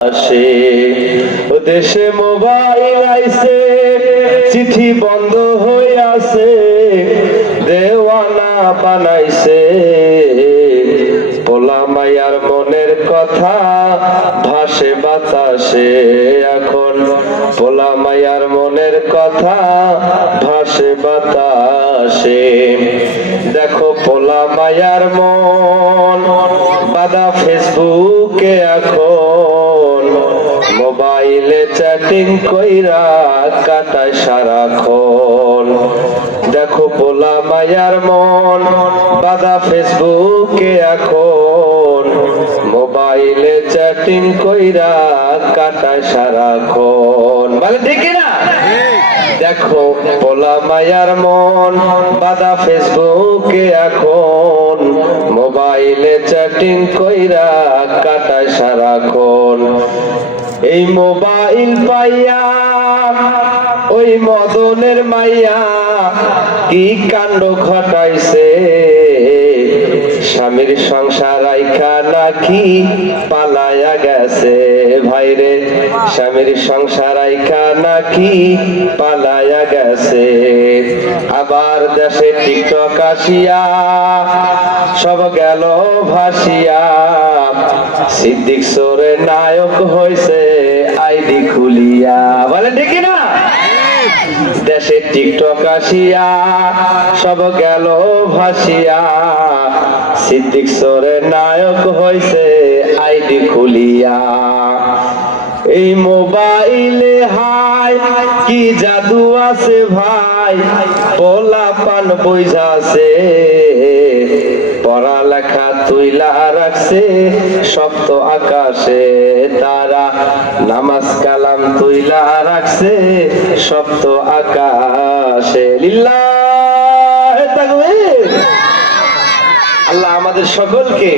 আসে দেশে মোবাইল আইছে, চিঠি বন্ধ হয়ে আছে, দেওয়ানা বানাইছে। পোলা মায়ার মনের কথা ভাসে বাতাসে, এখন পোলা মায়ার মনের কথা ভাসে বাতাসে। দেখো পোলা মায়ার মন বাদা ফেসবুকে এখন, মোবাইলে চ্যাটিং কইরা কাটায় সারাক্ষণ। দেখো পোলা মায়ার মন বাদা ফেসবুকে এখন, মোবাইলে চ্যাটিং কইরা কাটায় সারাক্ষণ। বলে ঠিক না? দেখো পোলা মায়ার মন বাদা ফেসবুকে এখন, মোবাইলে চ্যাটিং কইরা কাটায় সারাক্ষণ। এই মোবাইল পাইয়া ওই মদনের মাইয়া কি কাণ্ড ঘটাইছে, স্বামীর সংসার আইখা নাকি পালায়া গেছে। ভাইরে স্বামীর সংসার আইখা নাকি পালায়া গেছে। আবার দেশে টিকটক আসিয়া সব গেল ভাসিয়া, সিদ্দিক সোরে নায়ক হইছে আইডি খুলিয়া। বলেন ঠিক না? দেশে টিকটক আসিয়া সব গেল ভাসিয়া, সিদ্দিক সোরে নায়ক হইছে আইডি খুলিয়া। এই মোবাইলে হাই কি জাদু আছে ভাই, পোলা পান বুঝাছে, পড়ালেখা তুইলা রাখছে সপ্ত আকাশে, তারা নামাজ কালাম তুইলা রাখছে সপ্ত আকাশে। লিল্লাহ তাকবীর। আল্লাহ আমাদের সকলকে